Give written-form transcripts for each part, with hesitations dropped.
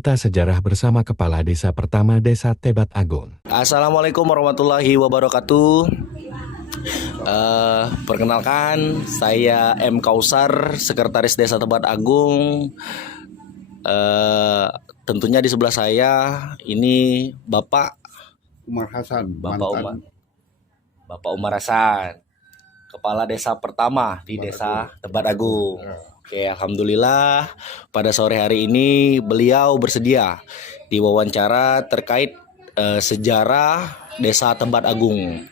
Cerita sejarah bersama Kepala Desa Pertama Desa Tebat Agung. Assalamualaikum warahmatullahi wabarakatuh. Perkenalkan, saya M. Kausar, Sekretaris Desa Tebat Agung. Tentunya di sebelah saya ini Bapak Umar Hasan, Bapak Umar Hasan, Kepala Desa Pertama di Desa Tebat Agung. Oke, alhamdulillah pada sore hari ini beliau bersedia diwawancara terkait sejarah Desa Tebat Agung.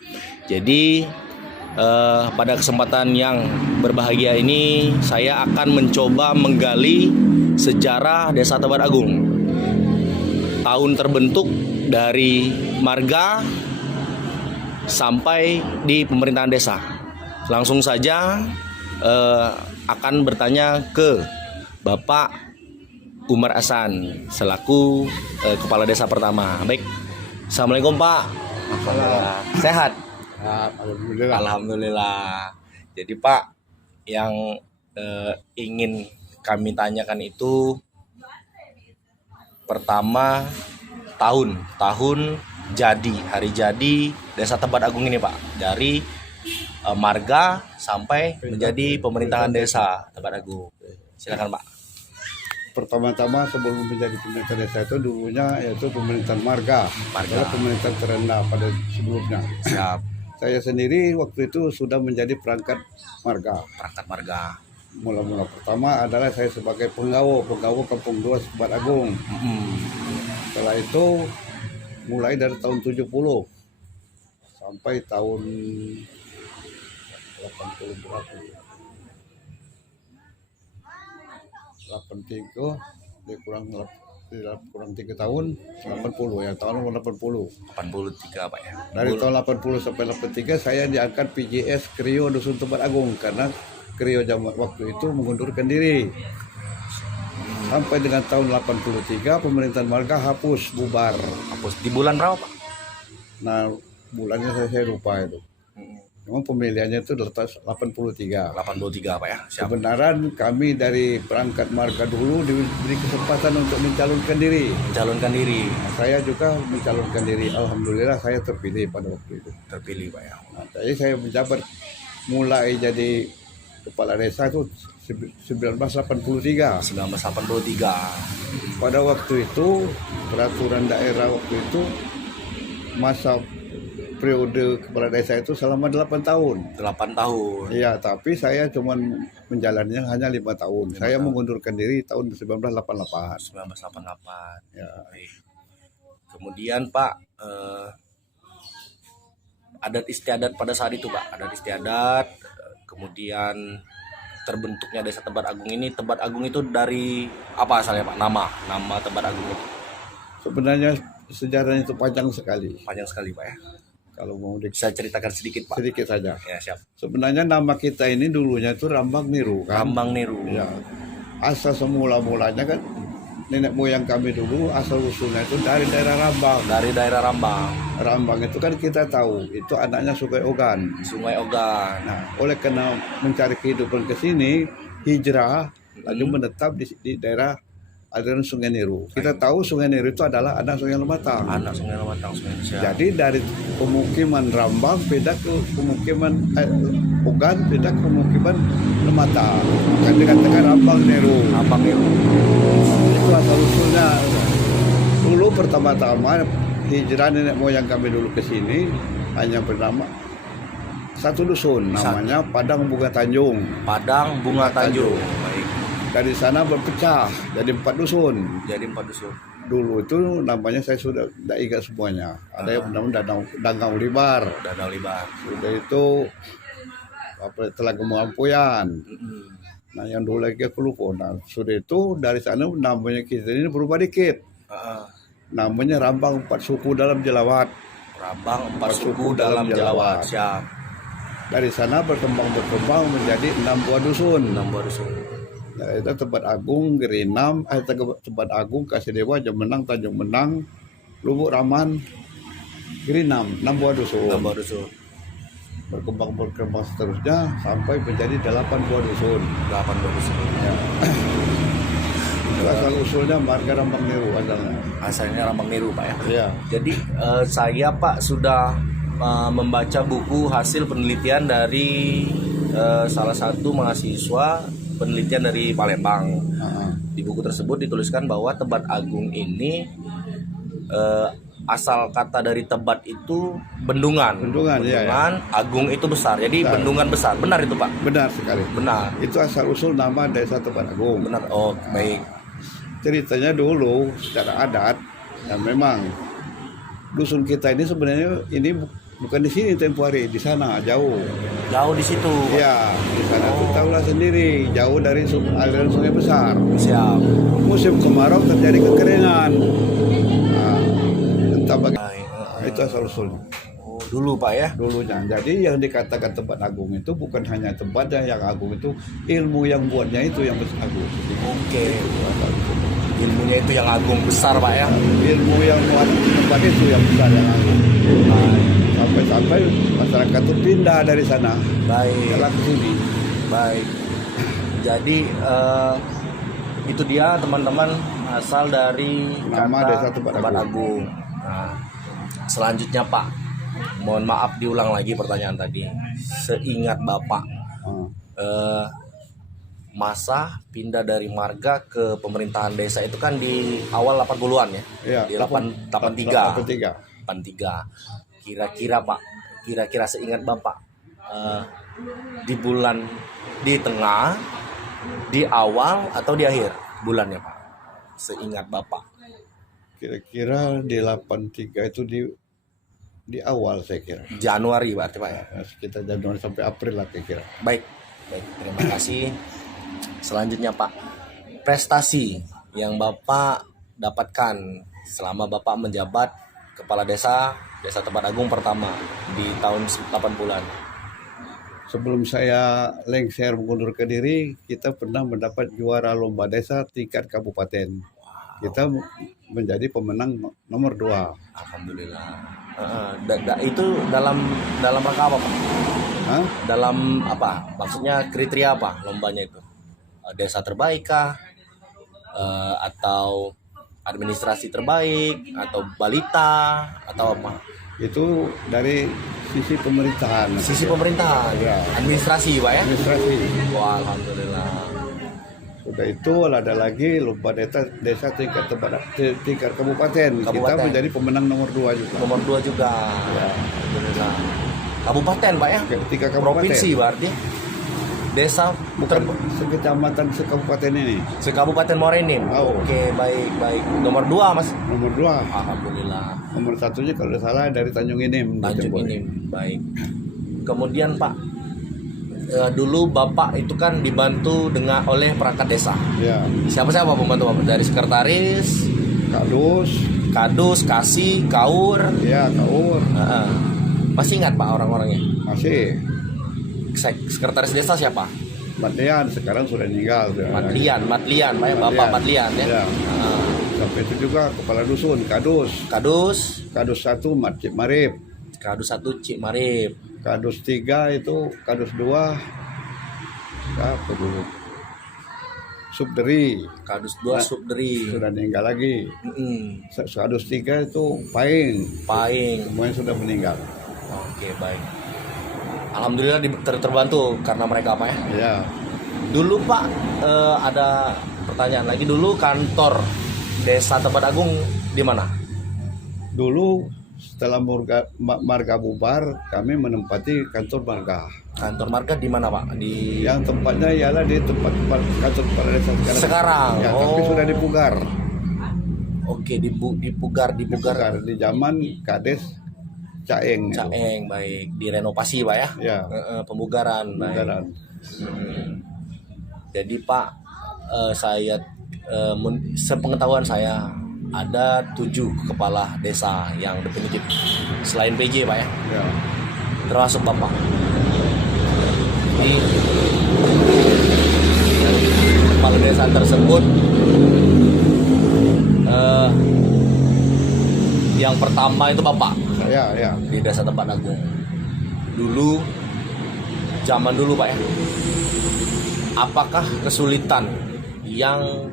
Jadi pada kesempatan yang berbahagia ini saya akan mencoba menggali sejarah Desa Tebat Agung. Tahun terbentuk dari marga sampai di pemerintahan desa. Langsung saja akan bertanya ke Bapak Umar Hasan selaku Kepala Desa Pertama. Baik, Assalamualaikum Pak. Alhamdulillah. Sehat? Alhamdulillah. Alhamdulillah. Jadi Pak, yang ingin kami tanyakan itu pertama tahun jadi, hari jadi Desa Tebat Agung ini Pak, dari marga sampai menjadi pemerintahan Desa Tebat Agung. Silakan Pak. Pertama-tama sebelum menjadi pemerintah desa itu dulunya yaitu pemerintahan marga. Adalah pemerintahan terendah pada sebelumnya. Siap. Saya sendiri waktu itu sudah menjadi perangkat marga. Perangkat marga. Mula-mula pertama adalah saya sebagai penggawa Kampung 2 Tebat Agung. Setelah itu mulai dari tahun 70 sampai tahun 80 berapa? 83 dia kurang 3 tahun 80 ya, tahun 80 83 Pak ya. dari tahun 80 sampai 83 saya diangkat PJS Krio Dusun Tebat Agung karena Krio zaman waktu itu mengundurkan diri. Sampai dengan tahun 83 pemerintahan marga hapus, bubar. Hapus di bulan berapa Pak? Nah bulannya saya lupa itu. Memang pemilihannya itu 83. 83 Pak ya. Siap. Kebenaran kami dari perangkat marga dulu diberi kesempatan untuk mencalonkan diri. Mencalonkan diri. Nah, saya juga mencalonkan diri. Alhamdulillah saya terpilih pada waktu itu. Terpilih Pak ya. Nah, jadi saya menjabat mulai jadi kepala desa itu 1983. 1983. Pada waktu itu peraturan daerah waktu itu masa periode kepala desa itu selama 8 tahun. 8 tahun. Iya, tapi saya cuma menjalannya hanya 5 tahun. Saya mengundurkan diri tahun 1988. 1988. Ya. Baik. Kemudian Pak, adat istiadat pada saat itu Pak, adat istiadat, kemudian terbentuknya Desa Tebat Agung ini. Tebat Agung itu dari apa asalnya Pak? Nama Tebat Agung itu. Sebenarnya sejarahnya itu panjang sekali. Panjang sekali Pak ya. Kalau mau Bisa ceritakan sedikit Pak? sedikit saja. Ya siap. Sebenarnya nama kita ini dulunya itu Rambang Niru kan. Rambang Niru. Ya. Asal semula-mulanya kan nenek moyang kami dulu asal usulnya itu dari daerah Rambang. Dari daerah Rambang. Rambang itu kan kita tahu itu anaknya Sungai Ogan. Sungai Ogan. Nah, oleh karena mencari kehidupan ke sini, hijrah lalu menetap di daerah aliran Sungai Niru. Kita tahu Sungai Niru itu adalah anak Sungai Lematang. Anak Sungai Lematang, Sungai Indonesia. Jadi dari pemukiman Rambang beda ke pemukiman Ogan, beda ke pemukiman Lematang. Akan dikatakan Rambang Niru. Rambang Niru. Itu asal usulnya. Dulu pertama-tama hijrah nenek moyang kami dulu ke sini hanya bernama satu dusun, namanya Padang Bunga Tanjung. Padang Bunga Tanjung. Baik. Dari sana berpecah jadi 4 dusun. Jadi 4 dusun. Dulu itu namanya saya sudah tidak ingat semuanya. Ada yang bernama Danau Libar. Danau Libar. Sudah itu Telaga Muampuyan. Nah yang dulu lagi aku lupa. Nah sudah itu dari sana namanya kita ini berubah dikit. Namanya Rambang 4 Suku dalam Jelawat. Rambang 4 Suku dalam Jelawat. Siap. Dari sana berkembang menjadi 6 buah dusun. 6 buah dusun. Nah, itu Tebat Agung, Gerinam, Tebat Agung, Kasidewa, Jemenang, Tanjung Menang, Lubuk Raman, Gerinam, 6 buah dusun. 6 buah dusun. Berkembang seterusnya sampai menjadi 8 buah dusun. 8 buah dusun. Ya. Itu asal usulnya marga Rambang Niru asalnya. Asalnya Rambang Niru Pak ya. Ya. Jadi saya Pak sudah membaca buku hasil penelitian dari salah satu mahasiswa penelitian dari Palembang. Di buku tersebut dituliskan bahwa Tebat Agung ini asal kata dari Tebat itu bendungan. Bendungan, ya. Agung itu besar. Jadi Besar. bendungan besar. Benar itu Pak? Benar sekali. Benar. Itu asal usul nama Desa Tebat Agung. Benar. Oh, baik. Ceritanya dulu secara adat, dan memang dusun kita ini sebenarnya ini bukan di sini tempo hari, di sana jauh. Jauh di situ. Ya, di sana tuh tahulah sendiri, jauh dari aliran sungai besar. Siap. Musim kemarau terjadi kekeringan. Nah, entah bagaimana. Itu asal usulnya. Oh, dulu Pak ya. Dulunya. Jadi yang dikatakan Tebat Agung itu bukan hanya tempatnya yang agung, itu ilmu yang buatnya itu yang agung. Oke. Ilmunya itu yang agung besar Pak ya. Ilmu yang buat tempat itu yang besar yang agung. Sampai-sampai masyarakat itu pindah dari sana. Baik. Ke sini. Baik. Jadi itu dia teman-teman asal dari Nama kata Desa Tebat Agung. Nah, selanjutnya Pak, mohon maaf diulang lagi pertanyaan tadi. Seingat Bapak, masa pindah dari marga ke pemerintahan desa itu kan di awal 80-an ya? Ya, Di 83. 83. Kira-kira Pak, kira-kira seingat Bapak, di bulan, di tengah, di awal atau di akhir bulannya Pak? Seingat Bapak. Kira-kira di 83 itu di awal saya kira. Januari berarti Pak ya? Sekitar Januari sampai April lah kira-kira. Baik, terima kasih. Selanjutnya Pak, prestasi yang Bapak dapatkan selama Bapak menjabat Kepala Desa Tebat Agung pertama di tahun 80-an. Sebelum saya lengser mengundurkan diri, kita pernah mendapat juara lomba desa tingkat kabupaten. Kita menjadi pemenang nomor 2. Alhamdulillah. Itu dalam rangka apa Pak? Hah? Dalam apa? Maksudnya kriteria apa lombanya itu? Desa terbaik kah? Atau administrasi terbaik? Atau balita? Atau apa? Itu dari sisi pemerintahan. Sisi pemerintahan, ya. Administrasi Pak ya? Administrasi. Wah, alhamdulillah. Sudah itu ada lagi lomba desa tingkat kabupaten. Kita menjadi pemenang nomor 2 juga. Nomor 2 juga. Ya. Alhamdulillah. Kabupaten Pak ya? Ketika kabupaten. Provinsi berarti. Desa Bukan sekecamatan sekabupaten ini. Sekabupaten Morenim. Oh. Oke, baik. Nomor 2 Mas. Nomor 2. Alhamdulillah. Nomor 1-nya kalau tidak salah dari Tanjung Inim. Tanjung Inim. Baik. Kemudian Pak, dulu Bapak itu kan dibantu oleh perangkat desa. Ya. Siapa pembantu Bapak? Dari sekretaris, kadus, kasih, kaur. Ya, kaur. Masih ingat Pak orang-orangnya? Masih. Sekretaris desa siapa? Matlian sekarang sudah meninggal. Matlian, Pak ya, Bapak Matlian ya. Sampai itu juga kepala dusun, kadus 1 Cik Marip. Kadus 1 Cik Marip. Kadus 3 itu, kadus 2 apa dulu? Subderi. Kadus 2 Subderi. Sudah meninggal lagi. Kadus 3 itu Paing. Semuanya sudah meninggal. Oke, baik. Alhamdulillah terbantu karena mereka apa ya? Ya. Dulu Pak, ada pertanyaan lagi. Dulu kantor Desa Tebat Agung di mana? Dulu setelah marga bubar, kami menempati kantor marga. Kantor marga di mana Pak? Yang tempatnya ialah di tempat kantor kepala desa sekarang. Ya, tapi sudah dipugar. Oke, dipugar di zaman Kades Caeng, baik, direnovasi Pak ya? Ya. Pembugaran. Jadi Pak, saya sepengetahuan saya ada 7 kepala desa yang definitif selain PJ Pak ya? Ya. Termasuk Bapak. Di kepala desa tersebut yang pertama itu Bapak. Ya. Di Desa Tebat Agung. Dulu, zaman dulu Pak ya. Apakah kesulitan yang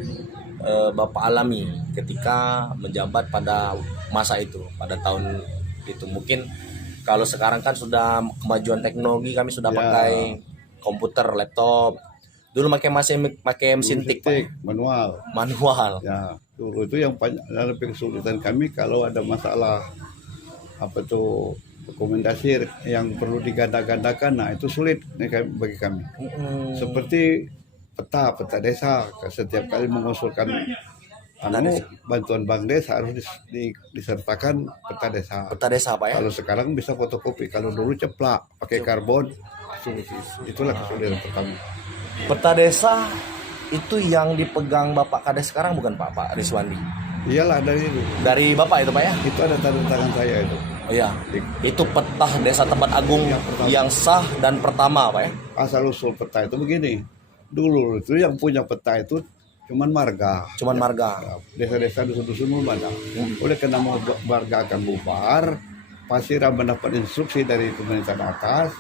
Bapak alami ketika menjabat pada masa itu, pada tahun itu? Mungkin kalau sekarang kan sudah kemajuan teknologi, kami sudah Ya. pakai komputer, laptop. Dulu masih pakai mesin tik, Pak. manual. Manual. Ya, dulu itu yang lebih kesulitan kami kalau ada masalah apa tuh dokumentasi yang perlu diganda-gandakan, nah itu sulit nih bagi kami. Seperti peta desa, setiap kali mengusulkan bantuan bank desa harus disertakan peta desa. Peta desa, Pak ya. Kalau sekarang bisa fotokopi, kalau dulu ceplak pakai karbon, itulah kesulitan pertama. Peta desa itu yang dipegang Bapak Kades sekarang bukan Pak Riswandi? Iyalah dari itu. Dari Bapak itu, Pak ya? Itu ada tanda tangan saya itu. Oh iya. Itu peta Desa Tebet Agung yang sah dan pertama, Pak ya? Asal usul peta itu begini. Dulu itu yang punya peta itu cuman marga. Cuman marga. Desa-desa dusun-dusun belum ada. Oleh karena marga akan bubar, Pasira mendapat instruksi dari pemerintahan atas.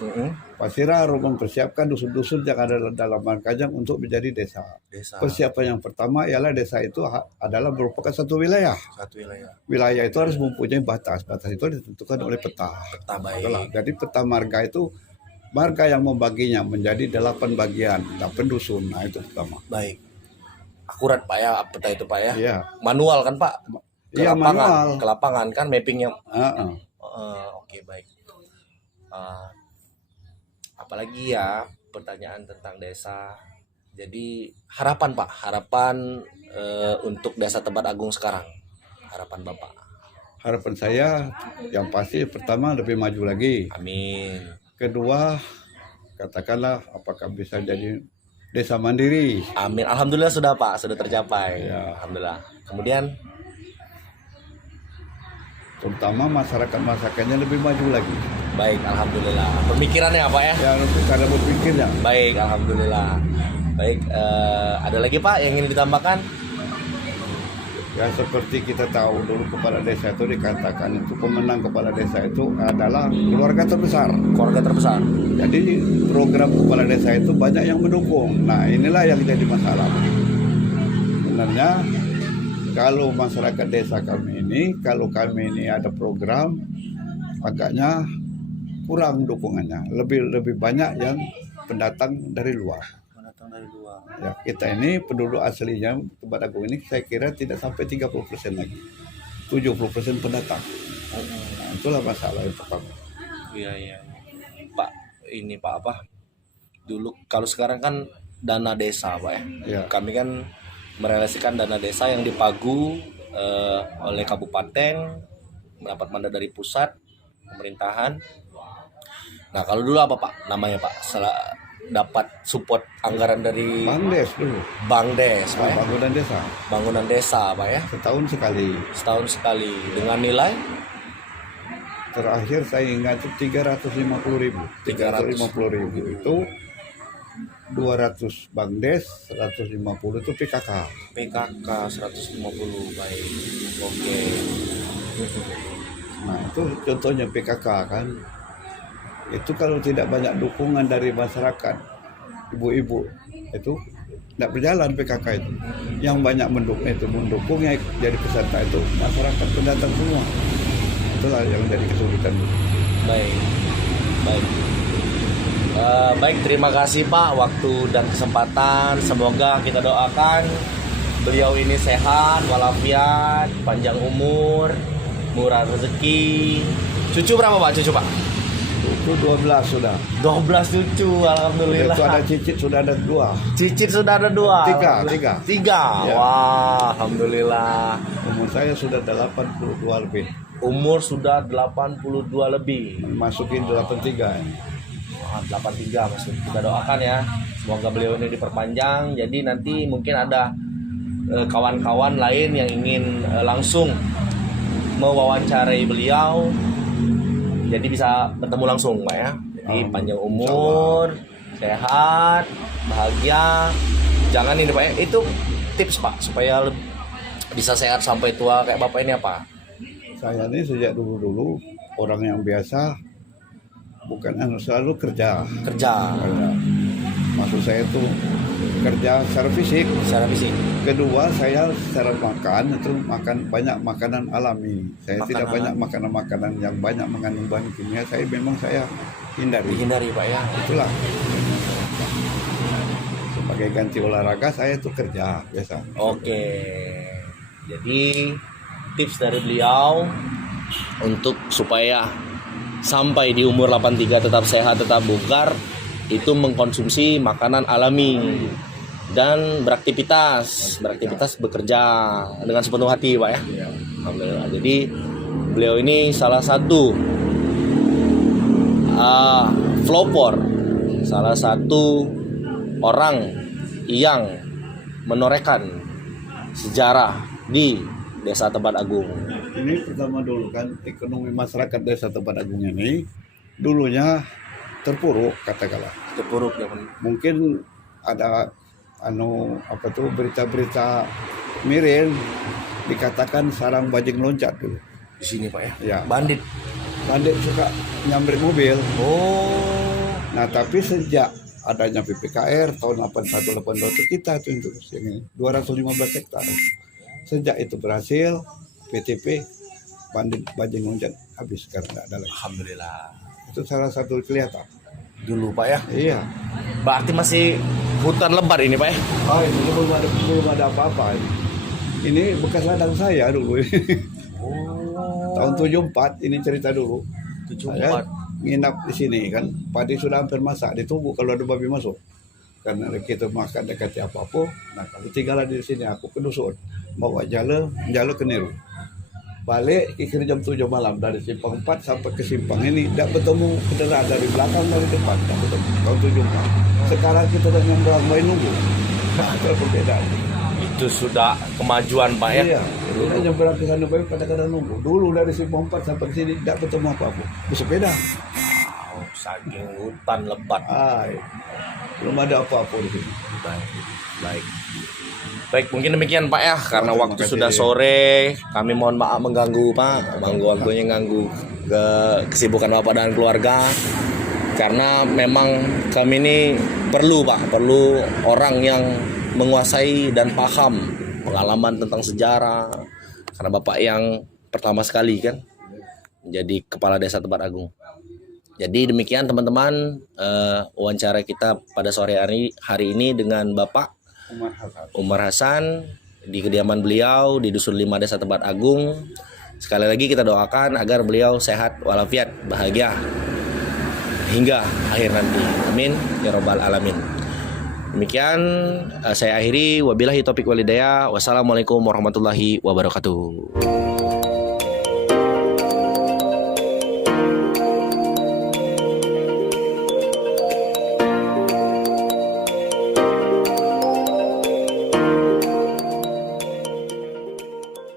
Pasira harus mempersiapkan dusun-dusun yang ada dalam markajang untuk menjadi desa. Persiapan yang pertama ialah desa itu adalah merupakan satu wilayah. Satu wilayah. Wilayah itu harus mempunyai batas. Batas itu ditentukan oleh peta. Peta, baik. Jadi peta marga itu marga yang membaginya menjadi 8 bagian, 8 dusun. Nah itu pertama. Baik. Akurat, Pak ya, peta itu, Pak ya? Iya. Manual kan, Pak? Iya, manual. Ke lapangan kan mappingnya. Oke, baik. Apalagi ya pertanyaan tentang desa. Jadi harapan, Pak, harapan untuk Desa Tebet Agung sekarang, harapan Bapak. Harapan saya yang pasti pertama lebih maju lagi. Amin. Kedua, katakanlah apakah bisa jadi desa mandiri. Amin. Alhamdulillah sudah, Pak, sudah tercapai. Ya. Alhamdulillah. Kemudian terutama masyarakatnya lebih maju lagi. baik, alhamdulillah. Pemikirannya apa ya? Ya karena berpikirnya. Baik, alhamdulillah. Baik, ada lagi Pak yang ingin ditambahkan? Ya seperti kita tahu dulu kepala desa itu dikatakan itu pemenang kepala desa itu adalah keluarga terbesar. Keluarga terbesar. Jadi program kepala desa itu banyak yang mendukung. Nah inilah yang jadi masalah. Sebenarnya kalau masyarakat desa kami ini, kalau kami ini ada program, agaknya kurang dukungannya. Lebih banyak yang pendatang dari luar. Pendatang dari luar. Ya, kita ini penduduk aslinya Tebet Agung ini saya kira tidak sampai 30% lagi. 70% pendatang. Nah, itulah masalah yang pertama. Iya. Pak, ini Pak apa? Dulu kalau sekarang kan dana desa, Pak ya. Ya. Kami kan merealisasikan dana desa yang dipagu oleh kabupaten, mendapat mandat dari pusat pemerintahan. Nah, kalau dulu apa Pak namanya Pak? Dapat support anggaran dari Bangdes dulu. Bangdes, Pak ya? Bangunan desa. Bangunan desa, Pak ya? Setahun sekali. Setahun sekali dengan nilai Terakhir saya ingat itu 350.000. 350.000 itu 200 Bangdes, 150 itu PKK. PKK 150, baik. Oke. Nah itu contohnya PKK kan. Itu kalau tidak banyak dukungan dari masyarakat, ibu-ibu itu tidak berjalan PKK itu. Yang banyak mendukungnya jadi peserta itu masyarakat pendatang semua. Itulah yang jadi kesulitan. Baik. Baik, terima kasih Pak waktu dan kesempatan. Semoga kita doakan beliau ini sehat, walafiat, panjang umur, murah rezeki. Cucu berapa Pak? Cucu Pak? Itu 12 sudah. 12 cucu, alhamdulillah. Itu ada cicit sudah ada 2. Cicit sudah ada 2. Tiga. Ya. Wah, alhamdulillah. Umur saya sudah 82 lebih. Umur sudah 82 lebih. Masukin 83 ini. 83 maksud kita doakan ya, semoga beliau ini diperpanjang. Jadi nanti mungkin ada kawan-kawan lain yang ingin langsung mewawancarai beliau, jadi bisa bertemu langsung Pak ya. Jadi panjang umur, sehat, bahagia. Jangan ini Pak ya, itu tips Pak supaya bisa sehat sampai tua kayak Bapak ini apa? Saya ini sejak dulu orang yang biasa, bukan selalu kerja. Kerja. Maksud saya itu kerja secara fisik. Secara fisik. Kedua, saya secara makan itu makan banyak makanan alami. Saya Makan tidak alami. banyak makanan-makanan yang banyak mengandung bahan kimia. Saya hindari. Dihindari Pak ya. Itulah. Sebagai ganti olahraga saya itu kerja biasa. Oke. Jadi tips dari beliau untuk supaya sampai di umur 83 tetap sehat, tetap bugar, itu mengkonsumsi makanan alami dan beraktivitas bekerja dengan sepenuh hati Pak ya. Alhamdulillah. Jadi beliau ini salah satu pelopor, salah satu orang yang menorehkan sejarah di Desa Tebet Agung. Ini pertama dulu kan ekonomi masyarakat Desa Tebet Agung ini dulunya terpuruk katakanlah. Terpuruk ya. Mungkin ada berita-berita miring dikatakan sarang bajing loncat dulu. Di sini Pak ya. Ya. Bandit. Bandit suka nyambrit mobil. Oh. Nah, tapi sejak adanya PPKR tahun 81-82 itu kita tunjuk sini 215 hektar. Sejak itu berhasil PTP bandit bajing loncat habis sekarang tidak ada lagi. Alhamdulillah. Itu salah satu kelihatan. Dulu Pak ya. Iya. Berarti masih hutan lebat ini Pak ya. Oh, ini belum ada apa-apa. Ini bekas ladang saya dulu. Oh. Tahun 74 ini cerita dulu. 74. Saya nginap di sini kan, padi sudah hampir masak, ditunggu kalau ada babi masuk. Karena kita makan dekat apa-apa, nah kalau tinggal di sini aku ke dusun, bawa jala ke Niru. Balik kira jam 7 malam dari simpang 4 sampai ke simpang ini, tidak bertemu kendaraan dari belakang dari depan, tidak bertemu. Tahun 74. Sekarang kita udah nyebrang main nunggu. Ada perbedaan. Itu sudah kemajuan Pak ya. Iya, kita nyebrang ke sana baik kadang-kadang nunggu. Dulu dari simpang 4 sampai ke sini tidak bertemu apa-apa. Bersepeda. Wow, saking hutan lebat. Belum ada apa-apa di sini. Baik, mungkin demikian Pak ya, karena Terima waktu kasih. sudah sore. Kami mohon maaf mengganggu Pak, ganggu ke kesibukan Bapak dan keluarga. Karena memang kami ini perlu orang yang menguasai dan paham pengalaman tentang sejarah. Karena Bapak yang pertama sekali kan menjadi kepala Desa Tebet Agung. Jadi demikian teman-teman, wawancara kita pada sore hari ini dengan Bapak Umar Hasan di kediaman beliau di Dusun 5 Desa Tebet Agung. Sekali lagi kita doakan agar beliau sehat walafiat, bahagia hingga akhir nanti. Amin ya robbal alamin. Demikian saya akhiri, wabillahi taufik walhidayah. Wassalamualaikum warahmatullahi wabarakatuh.